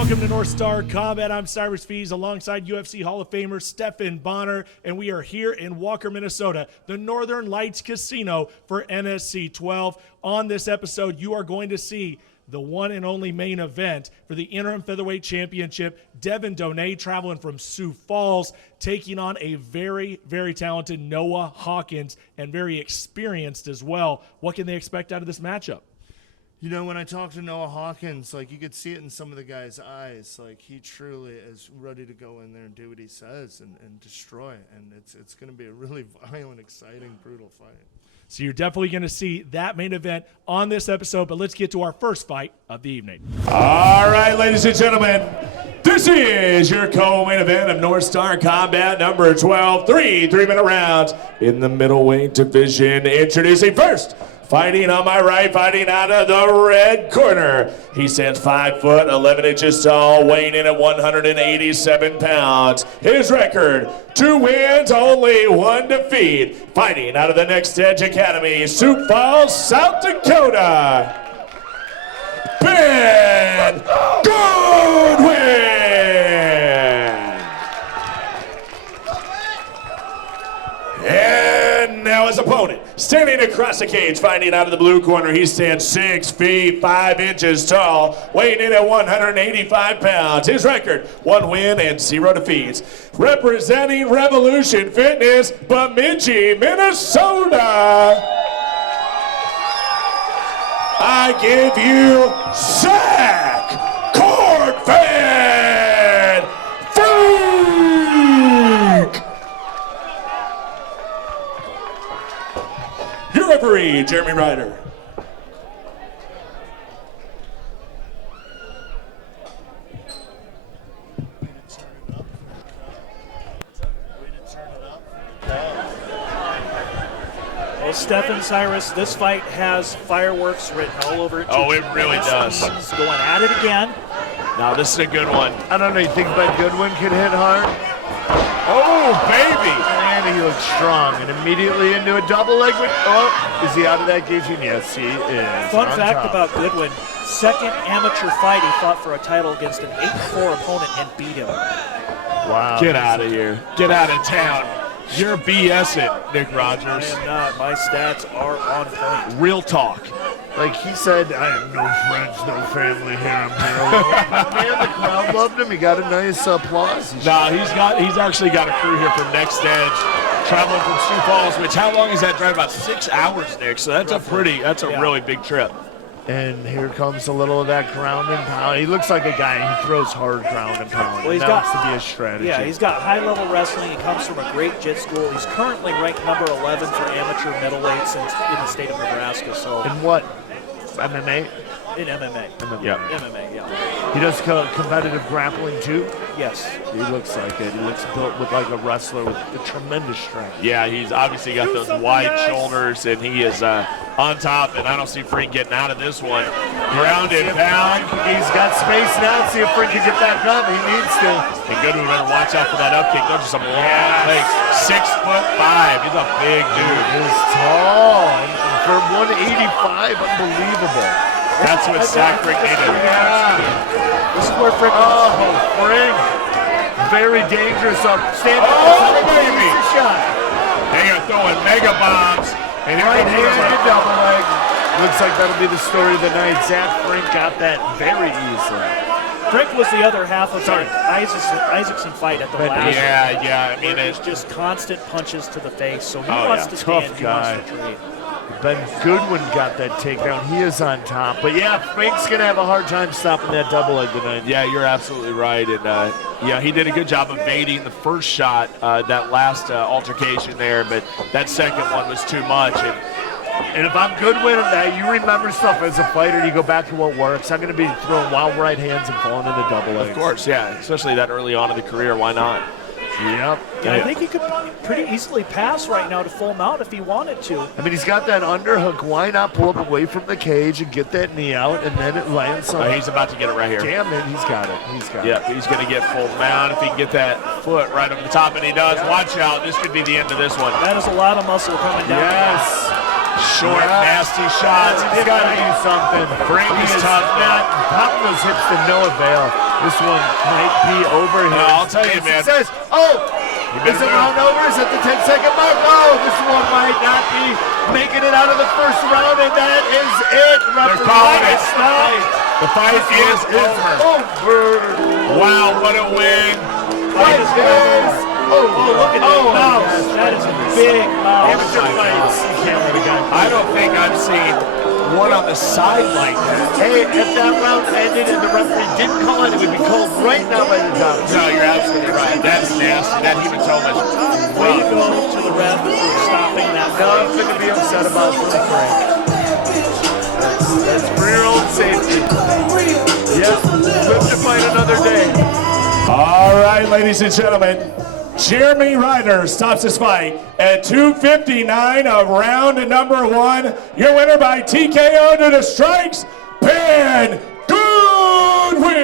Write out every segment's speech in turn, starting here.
Welcome to North Star Combat. I'm Syrus Fees alongside UFC Hall of Famer Stephan Bonner, and we are here in Walker, Minnesota, the Northern Lights Casino for NSC 12. On this episode, you are going to see the one and only main event for the interim featherweight championship. Devin Donei traveling from Sioux Falls, taking on a very, very talented Noah Hawkins, and very experienced as well. What can they expect out of this matchup? You know, when I talked to Noah Hawkins, like, you could see it in some of the guys' eyes. Like, he truly is ready to go in there and do what he says and destroy. And it's going to be a really violent, exciting, brutal fight. So you're definitely going to see that main event on this episode, but let's get to our first fight of the evening. All right, ladies and gentlemen, this is your co-main event of North Star Combat number 12, three-minute rounds in the middleweight division. Introducing first, fighting on my right, fighting out of the red corner. He stands 5 foot 11 inches tall, weighing in at 187 pounds. His record, 2 wins, only 1 defeat. Fighting out of the Next Edge Academy, Sioux Falls, South Dakota, Ben Goodwin. And now his opponent, standing across the cage, fighting out of the blue corner. He stands 6 feet 5 inches tall, weighing in at 185 pounds. His record, 1 win and 0 defeats. Representing Revolution Fitness, Bemidji, Minnesota, I give you Zach Cornfed Freak. Your referee, Jeremy Ryder. Well, Stephan, Syrus, this fight has fireworks written all over it. Oh, it really does. Going at it again. Now, this is a good one. I don't know, you think Ben Goodwin could hit hard? Oh, baby. And he looks strong. And immediately into a double leg. Is he out of that cage? Yes, he is. Fun fact about Goodwin, second amateur fight, he fought for a title against an 8-4 opponent and beat him. Wow. Get out of here. Get out of town. You're BSing, Nick Rogers. I am not. My stats are on point. Real talk. Like he said, I have no friends, no family here. I'm here alone. But man, the crowd loved him. He got a nice applause. He's actually got a crew here from Next Edge, traveling from Sioux Falls, which how long is that drive? About 6 hours, Nick. So that's a really big trip. And here comes a little of that ground and pound. He looks like a guy who throws hard ground and pound. Well, that looks to be his strategy. Yeah, he's got high-level wrestling. He comes from a great JIT school. He's currently ranked number 11 for amateur middleweights in the state of Nebraska. So in what? MMA? In MMA. Yeah. MMA, yeah. He does competitive grappling too? Yes. He looks like it. He looks built with like a wrestler with a tremendous strength. Yeah, he's obviously got those wide shoulders, and he is on top, and I don't see Freak getting out of this one. Ground and pound. He's got space now. See if Freak can get back up. He needs to. And Goodwin better watch out for that up kick. Those are some long legs. 6'5". He's a big dude. He's tall. And for 185, unbelievable. That's what Zach Frick needed. Yeah. This is where Frick. Oh, Frick. Very dangerous up. Stand up. Oh, baby. Shot. They are throwing mega bombs. And Right-handed double leg. Looks like that'll be the story of the night. Zach Frick got that very easily. Frick was the other half of the Isaacson fight at the last. Yeah. I mean, it's just constant punches to the face. So he Oh, wants yeah. to stand. Tough He guy. wants to trade. Ben Goodwin got that takedown. He is on top. But yeah, Frank's going to have a hard time stopping that double leg tonight. yeah, you're absolutely right. And he did a good job evading the first shot, that last altercation there, but that second one was too much. And if I'm Goodwin, you remember stuff as a fighter, you go back to what works. I'm going to be throwing wild right hands and falling into double legs. Of course, yeah, especially that early on in the career. Why not? Yep. Yeah, I think he could pretty easily pass right now to full mount if he wanted to. I mean, he's got that underhook. Why not pull up away from the cage and get that knee out, and then it lands on. He's about to get it right here. Damn it, he's got it. He's got it. Yeah, he's going to get full mount if he can get that foot right over the top, and he does. Watch out. This could be the end of this one. That is a lot of muscle coming down. Yes. short, nasty shots. He's got to do something. Brink is tough. Popping those hips to no avail. This one might be over here. No, I'll tell you, man. Says, is the round over? Is it the 10-second mark? Oh, this one might not be making it out of the first round, and that is it. They're calling it. Stop. The fight is over. Wow, what a win. Fight is over. Look at that mouse. That is a big mouse. Amateur fights. You can't let a guy. I don't think I've seen one on the side like that. Hey, if that round ended and the referee didn't call it, it would be called right now by the judge. No, you're absolutely right. That's nasty. That hematoma. Way to go to the ref for stopping that fight. Nothing to be upset about for the Frank. That's for your own safety. Yep, live to fight another day. All right, ladies and gentlemen. Jeremy Ryder stops his fight at 2:59 of round number 1. Your winner by TKO to the strikes, Ben Goodwin.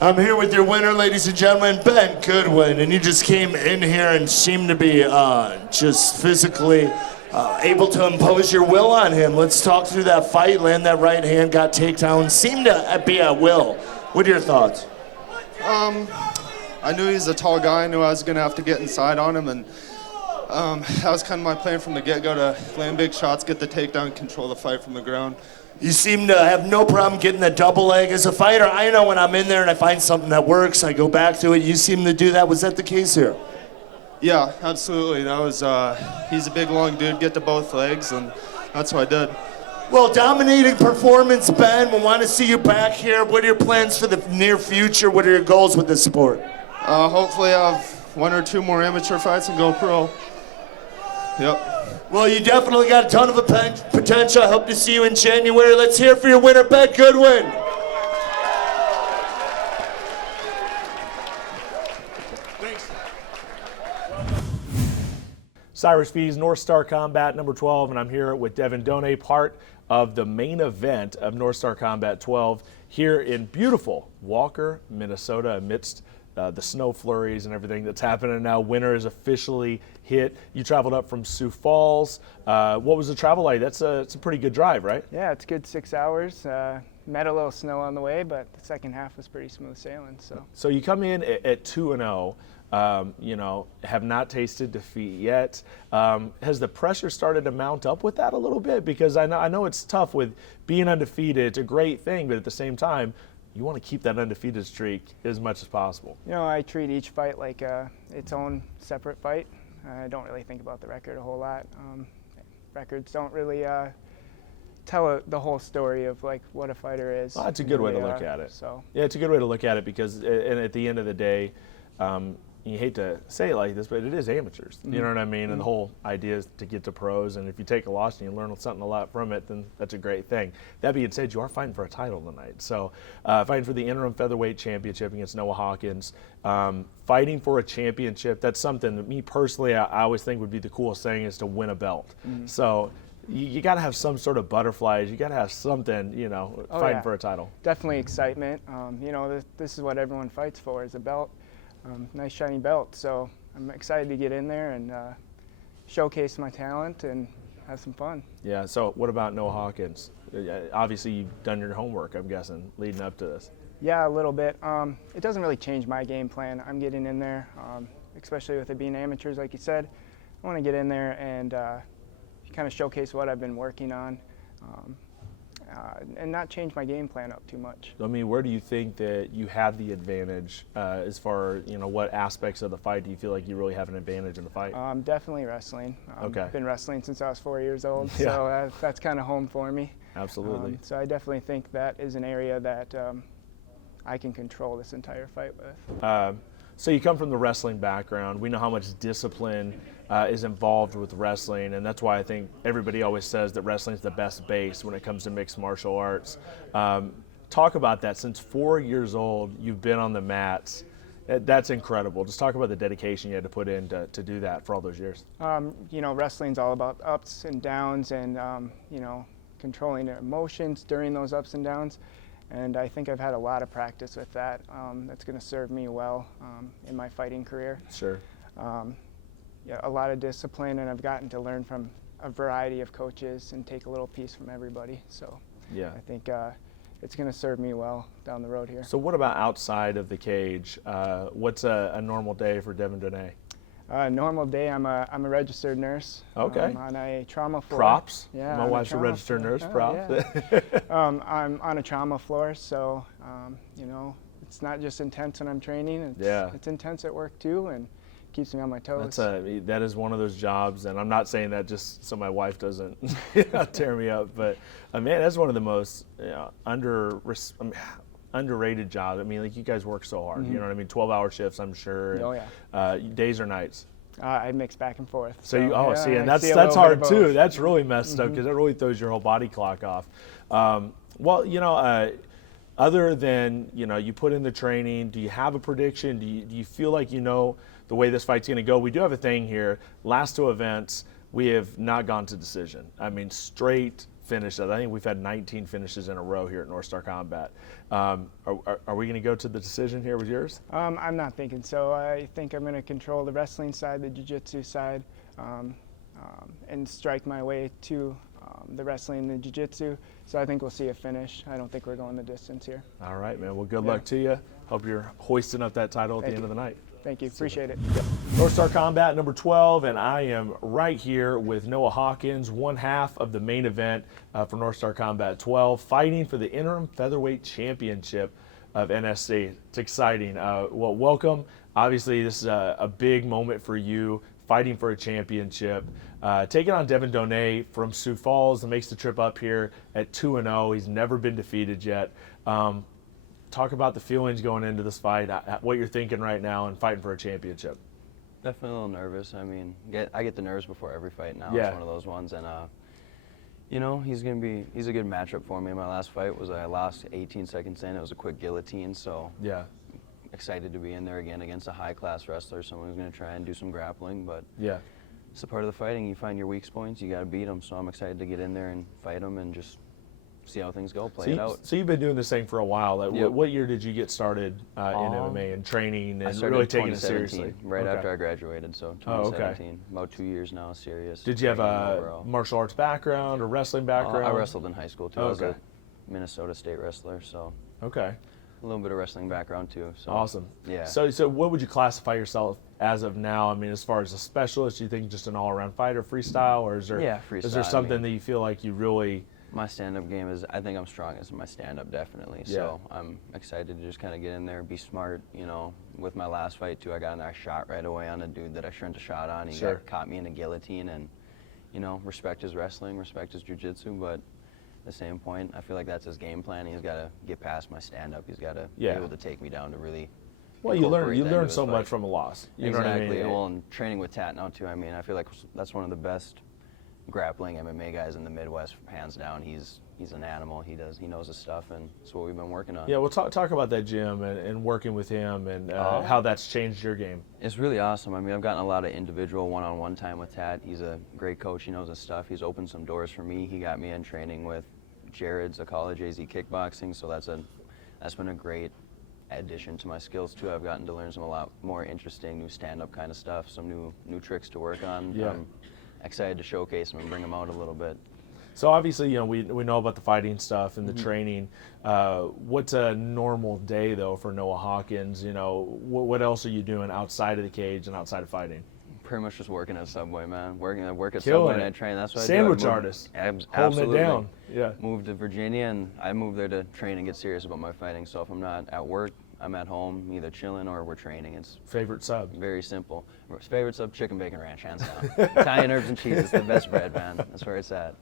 I'm here with your winner, ladies and gentlemen, Ben Goodwin, and you just came in here and seemed to be just physically able to impose your will on him. Let's talk through that fight. Land that right hand, got takedown. Seemed to be at will. What are your thoughts? I knew he's a tall guy. I knew I was going to have to get inside on him, and that was kind of my plan from the get-go, to land big shots, get the takedown, control the fight from the ground. You seem to have no problem getting the double leg. As a fighter, I know when I'm in there and I find something that works, I go back to it. You seem to do that. Was that the case here? Yeah, absolutely. That was, he's a big, long dude, get to both legs, and that's what I did. Well, dominating performance, Ben. We want to see you back here. What are your plans for the near future? What are your goals with this sport? Hopefully I have 1 or 2 more amateur fights and go pro. Yep. Well, you definitely got a ton of potential. I hope to see you in January. Let's hear for your winner, Ben Goodwin. Syrus Fees, North Star Combat number 12, and I'm here with Devin Donei, part of the main event of North Star Combat 12 here in beautiful Walker, Minnesota, amidst the snow flurries and everything that's happening now. Winter is officially hit. You traveled up from Sioux Falls. What was the travel like? It's a pretty good drive, right? Yeah, it's a good 6 hours. Met a little snow on the way, but the second half was pretty smooth sailing. So you come in at 2-0. Have not tasted defeat yet. Has the pressure started to mount up with that a little bit? Because I know it's tough with being undefeated. It's a great thing, but at the same time, you want to keep that undefeated streak as much as possible. You know, I treat each fight like its own separate fight. I don't really think about the record a whole lot. Records don't really tell the whole story of like what a fighter is. Well, that's a good way to look at it. Yeah, it's a good way to look at it because, and at the end of the day, you hate to say it like this, but it is amateurs. You know what I mean? And the whole idea is to get to pros, and if you take a loss and you learn something a lot from it, then that's a great thing. That being said, you are fighting for a title tonight. So fighting for the interim featherweight championship against Noah Hawkins. Fighting for a championship, that's something that me personally, I always think would be the coolest thing is to win a belt. So you got to have some sort of butterflies. You got to have something, fighting for a title. Definitely excitement. This is what everyone fights for, is a belt. Nice shiny belt, so I'm excited to get in there and showcase my talent and have some fun. Yeah, so what about Noah Hawkins? Obviously you've done your homework, I'm guessing, leading up to this. Yeah, a little bit. It doesn't really change my game plan. I'm getting in there, especially with it being amateurs, like you said. I want to get in there and kind of showcase what I've been working on. And not change my game plan up too much. I mean, where do you think that you have the advantage as far, what aspects of the fight do you feel like you really have an advantage in the fight? Definitely wrestling. Okay. I've been wrestling since I was 4 years old, Yeah. so that's kind of home for me. Absolutely. So I definitely think that is an area that I can control this entire fight with. So you come from the wrestling background. We know how much discipline is involved with wrestling, and that's why I think everybody always says that wrestling is the best base when it comes to mixed martial arts. Talk about that. Since 4 years old, you've been on the mats. That's incredible. Just talk about the dedication you had to put in to do that for all those years. Wrestling's all about ups and downs and, controlling their emotions during those ups and downs. And I think I've had a lot of practice with that. That's going to serve me well in my fighting career. Sure. Yeah, a lot of discipline, and I've gotten to learn from a variety of coaches and take a little piece from everybody. So Yeah. I think it's going to serve me well down the road here. So what about outside of the cage? What's a normal day for Devin Donei? Normal day, I'm a registered nurse. Okay. On a trauma floor. Props. Yeah. My on wife's a trauma registered floor. nurse. Oh, Props. yeah. I'm on a trauma floor, so you know, it's not just intense when I'm training. It's intense at work too, and keeps me on my toes. That is one of those jobs, and I'm not saying that just so my wife doesn't tear me up, but man, that's one of the most underrated jobs. I mean, like, you guys work so hard. You know what I mean? 12-hour shifts, I'm sure. And, Oh yeah. Days or nights? I mix back and forth. So you, yeah, see, and I that's see a little bit hard of too. both. That's really messed up, because that really throws your whole body clock off. Well, you know, other than, you know, you put in the training, do you have a prediction? Do you feel like you know the way this fight's going to go? We do have a thing here. Last 2 events, we have not gone to decision. I mean, straight finishes. I think we've had 19 finishes in a row here at North Star Combat. Are we going to go to the decision here with yours? I'm not thinking so. I think I'm going to control the wrestling side, the jiu-jitsu side, and strike my way to the wrestling and the jiu-jitsu. So I think we'll see a finish. I don't think we're going the distance here. All right, man. Well, good luck to you. Hope you're hoisting up that title at the end of the night. Thank you. Appreciate it. North Star Combat number 12, and I am right here with Noah Hawkins, one half of the main event for North Star Combat 12, fighting for the interim featherweight championship of NSC. It's exciting. Well, welcome. Obviously, this is a big moment for you, fighting for a championship. Taking on Devin Donei from Sioux Falls, and makes the trip up here at 2-0. He's never been defeated yet. Talk about the feelings going into this fight, what you're thinking right now, and fighting for a championship. Definitely a little nervous. I mean, I get the nerves before every fight now. Yeah. It's one of those ones, and you know, he's a good matchup for me. My last fight was I lost 18 seconds in. It was a quick guillotine, so Yeah. excited to be in there again against a high-class wrestler, someone who's going to try and do some grappling. But Yeah. it's a part of the fighting. You find your weak points, you got to beat them. So I'm excited to get in there and fight them and just see how things go, play it out. So you've been doing this thing for a while. Like, Yep. what year did you get started in MMA and training I and started really in taking it 2017, seriously? right Okay. after I graduated, so Oh, 2017. okay. About 2 years now, serious. Did you have training a overall. martial arts background or wrestling background? I wrestled in high school too. I was Okay. a Minnesota State wrestler, so Okay. a little bit of wrestling background too. So. Awesome. Yeah. So what would you classify yourself as of now? I mean, as far as a specialist, do you think just an all-around fighter, freestyle, or is there Yeah, is there freestyle, I something mean. that you feel like you really? My stand-up game is, I think I'm strongest in my stand-up, definitely. So I'm excited to just kind of get in there, be smart. You know, with my last fight too, I got a nice shot right away on a dude that I shouldn't have shot on. He Sure. caught me in a guillotine, and you know, respect his wrestling, respect his jiu-jitsu, but at the same point, I feel like that's his game plan. He's got to get past my stand-up. He's got to be able to take me down to really. Well, you learn incorporate that into so his much fight. from a loss. You Exactly. know what I mean? Well, and training with Tat now too. I mean, I feel like that's one of the best grappling MMA guys in the Midwest, hands down. He's an animal. He knows his stuff, and that's what we've been working on. Yeah, well, talk about that gym and working with him and how that's changed your game. It's really awesome. I mean, I've gotten a lot of individual one-on-one time with Tat. He's a great coach. He knows his stuff. He's opened some doors for me. He got me in training with Jared's college AZ kickboxing, so that's been a great addition to my skills too. I've gotten to learn a lot more interesting new stand-up kind of stuff, some new tricks to work on. Yeah. I'm excited to showcase them and bring them out a little bit. So obviously, you know, we know about the fighting stuff and the training. What's a normal day though for Noah Hawkins? You know, what else are you doing outside of the cage and outside of fighting? Pretty much just working at Subway, man. I work at Killing Subway and it. I train. That's what Sandwich I do. artist. Holding Absolutely. it down. Yeah. Moved to Virginia, and I moved there to train and get serious about my fighting. So if I'm not at work, I'm at home, either chilling or we're training. It's Favorite sub? very simple. Favorite sub, chicken bacon ranch, hands down. Italian herbs and cheese. It's the best bread, man. That's where it's at.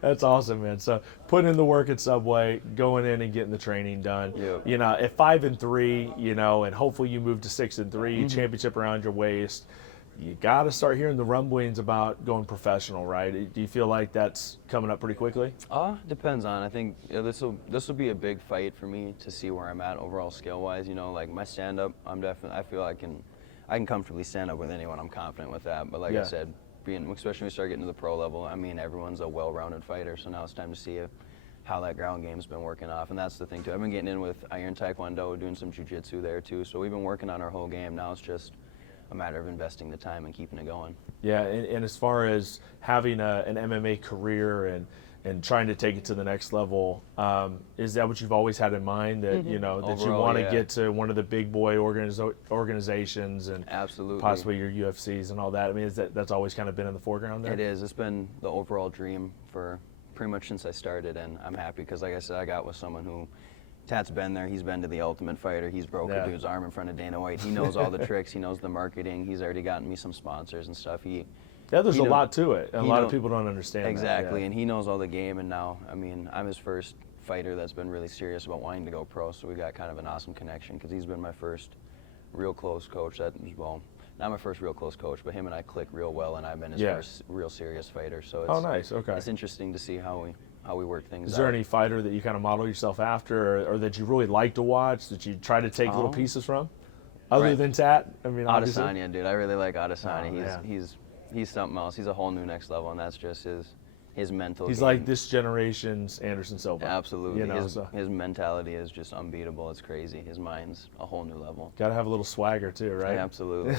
That's awesome, man. So putting in the work at Subway, going in and getting the training done. Yep. You know, at 5-3, you know, and hopefully you move to 6-3, championship around your waist. You got to start hearing the rumblings about going professional, right? Do you feel like that's coming up pretty quickly? Depends on. I think this will be a big fight for me to see where I'm at overall skill wise. You know, like my stand up, I feel I can comfortably stand up with anyone. I'm confident with that. But like I said, especially when we start getting to the pro level, I mean, everyone's a well-rounded fighter. So now it's time to see how that ground game's been working off. And that's the thing too. I've been getting in with Iron Taekwondo, doing some jiu-jitsu there too. So we've been working on our whole game. Now it's just a matter of investing the time and keeping it going. Yeah, and as far as having an MMA career and trying to take it to the next level, is that what you've always had in mind, that you know, that you Overall, want to yeah. get to one of the big boy organizations and Absolutely. possibly your UFCs and all that? I mean, that's always kind of been in the foreground there? It is. It's been the overall dream for pretty much since I started, and I'm happy because, like I said, I got with someone who, Tat's been there. He's been to the Ultimate Fighter. He's broke a dude's arm in front of Dana White. He knows all the tricks. He knows the marketing. He's already gotten me some sponsors and stuff. There's a lot to it. A lot of people don't understand exactly, that. and he knows all the game. And now, I mean, I'm his first fighter that's been really serious about wanting to go pro. So we got kind of an awesome connection because he's been my first real close coach. Well, not my first real close coach, but him and I click real well, and I've been his first real serious fighter. So it's, nice. Okay. It's interesting to see how we work things out. Is there any fighter that you kind of model yourself after, or that you really like to watch, that you try to take little pieces from, other than Tat? I mean, obviously. Adesanya, dude. I really like Adesanya. Oh, He's something else. He's a whole new next level, and that's just his mental. He's game. like this generation's Anderson Silva. Absolutely. You know, his mentality is just unbeatable. It's crazy. His mind's a whole new level. Got to have a little swagger too, right? Absolutely.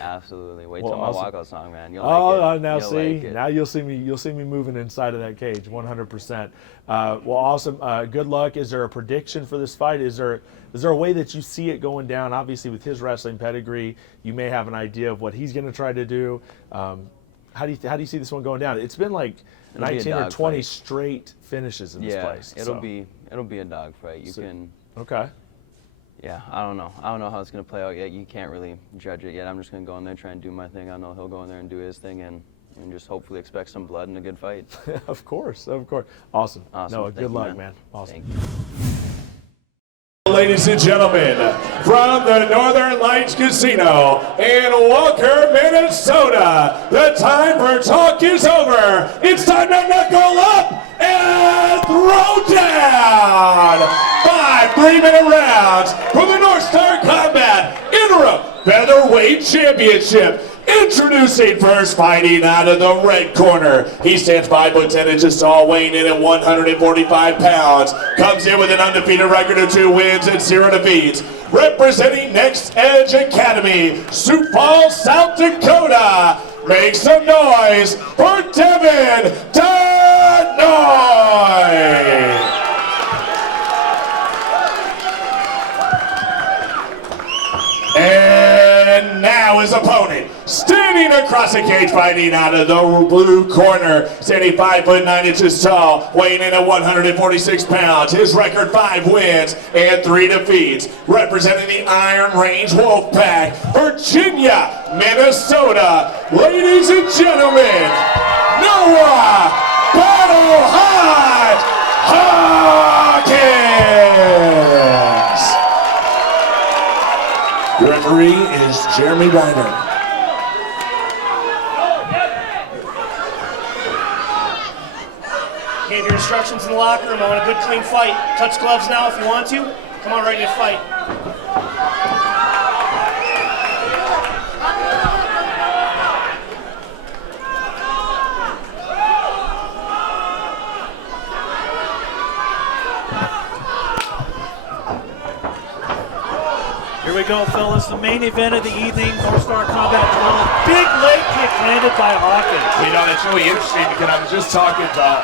Absolutely. Wait Well, till my awesome. walkout song, man. You'll like it. Now You'll see, like it. now you'll see me moving inside of that cage, 100%. Well, awesome. Good luck. Is there a prediction for this fight? Is there a way that you see it going down? Obviously, with his wrestling pedigree, you may have an idea of what he's going to try to do. How do you see this one going down? It's been like 19 or 20 fight. straight finishes in this place. It'll be a dog fight. Okay. Yeah, I don't know how it's gonna play out yet. You can't really judge it yet. I'm just gonna go in there, try and do my thing. I know he'll go in there and do his thing, and just hopefully expect some blood and a good fight. Of course. Awesome. No, Thank good you, luck, man. man. Awesome. Thank you. Ladies and gentlemen, from the Northern Lights Casino in Walker, Minnesota, the time for talk is over. It's time to knuckle up and throw down. 5 3-minute rounds for the North Star Combat Interim Featherweight Championship. Introducing first, fighting out of the red corner. He stands 5 foot 10 inches tall, weighing in at 145 pounds. Comes in with an undefeated record of 2 wins and 0 defeats. Representing Next Edge Academy, Sioux Falls, South Dakota. Make some noise for Devin Donei. And now his opponent, standing across the cage, fighting out of the blue corner, standing 5 foot 9 inches tall, weighing in at 146 pounds. His record 5 wins and 3 defeats. Representing the Iron Range Wolfpack, Virginia, Minnesota. Ladies and gentlemen, Noah Battle Hot Hawkins. The referee is Jeremy Reiner. Gave your instructions in the locker room. I want a good, clean fight. Touch gloves now if you want to. Come on, ready to fight. Here we go, fellas. The main event of the evening, North Star Combat 12. Big leg kick landed by Hawkins. Well, you know, that's really interesting because I was just talking to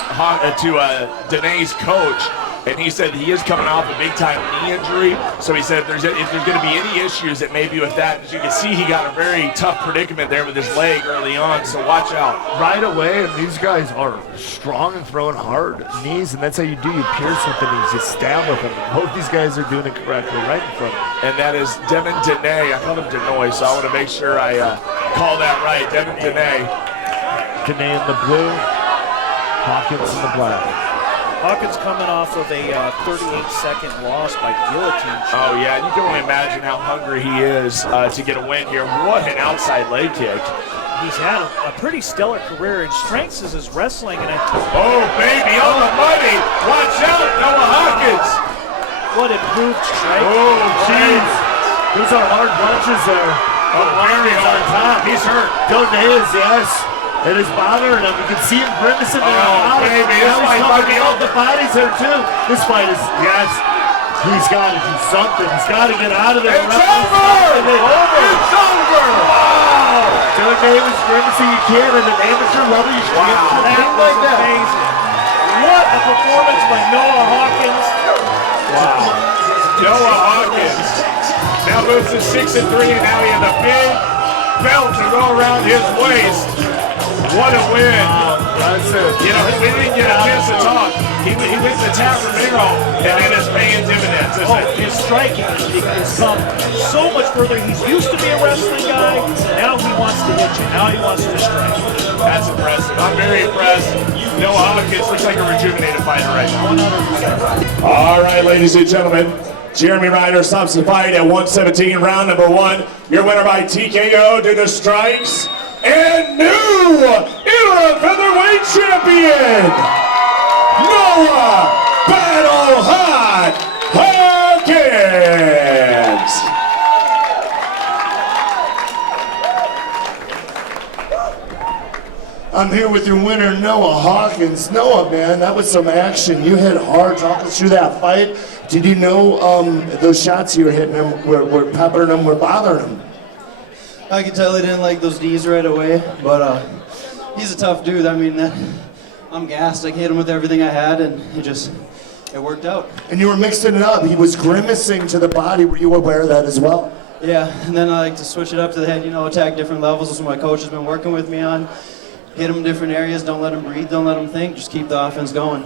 Donei's coach, and he said he is coming off a big-time knee injury. So he said if there's going to be any issues, it may be with that. As you can see, he got a very tough predicament there with his leg early on, so watch out. Right away, and these guys are strong and throwing hard knees, and that's how you do. You pierce with the knees, you stab with them. Both these guys are doing it correctly, right in front of them. And that is Devin Donei. I called him Donoi, so I want to make sure I call that right. Devin Donei. Donei in the blue, Hawkins in the black. Hawkins coming off of a 38-second loss by guillotine. Oh, yeah, you can only imagine how hungry he is to get a win here. What an outside leg kick. He's had a pretty stellar career, and strengths is his wrestling. Oh, baby, on the money. Watch out, Noah Hawkins. What improved strength. Oh, jeez. These are hard punches there. Oh, very hard. on top. He's hurt. Donei is, yes. And it's bothering him. You can see him grimacing there. Oh, baby, this fight might be over. The body's there too. This fight is, yes, he's got to do something. He's got to get out of there. It's over! It's over! Wow! Donei was grimacing. You can't at an amateur level. You should get to That was amazing. What a performance by Noah Hawkins. Wow. Noah Hawkins now moves to 6-3, and now he has a big belt to go around his waist. What a win. That's it. You know, we didn't get a chance to talk. He went to tap Romero, and it is paying dividends, isn't it? His striking has come so much further. He's used to be a wrestling guy. Now he wants to hit you. Now he wants to strike. That's impressive. I'm very impressed. Noah Hawkins looks like a rejuvenated fighter right now. 100%. All right, ladies and gentlemen. Jeremy Ryder stops the fight at 117, round number 1. Your winner by TKO due to strikes. And new interim featherweight champion, Noah Battle Hot Hawkins. I'm here with your winner, Noah Hawkins. Noah, man, that was some action. You hit hard. Talk us through that fight. Did you know those shots you were hitting him were peppering him, were bothering him? I could tell he didn't like those knees right away, but he's a tough dude. I mean, I'm gassed. I hit him with everything I had, and it worked out. And you were mixing it up. He was grimacing to the body. Were you aware of that as well? Yeah, and then I like to switch it up to the head, attack different levels. That's what my coach has been working with me on. Hit him in different areas. Don't let him breathe. Don't let him think. Just keep the offense going.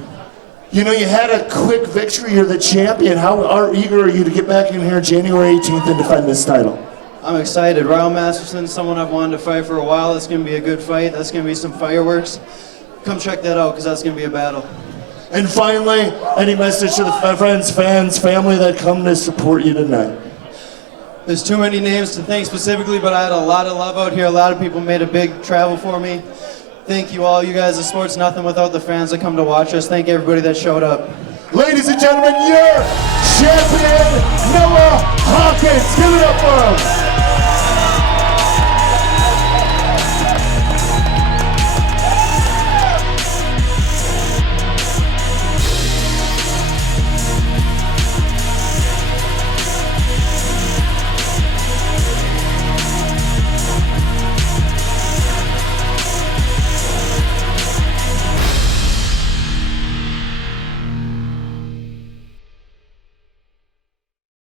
You had a quick victory. You're the champion. How eager are you to get back in here January 18th and defend this title? I'm excited. Ryle Masterson's someone I've wanted to fight for a while. That's going to be a good fight. That's going to be some fireworks. Come check that out, because that's going to be a battle. And finally, any message to the friends, fans, family that come to support you tonight? There's too many names to thank specifically, but I had a lot of love out here. A lot of people made a big travel for me. Thank you all. You guys, the sport's nothing without the fans that come to watch us. Thank everybody that showed up. Ladies and gentlemen, your champion, Noah Hawkins. Give it up for him.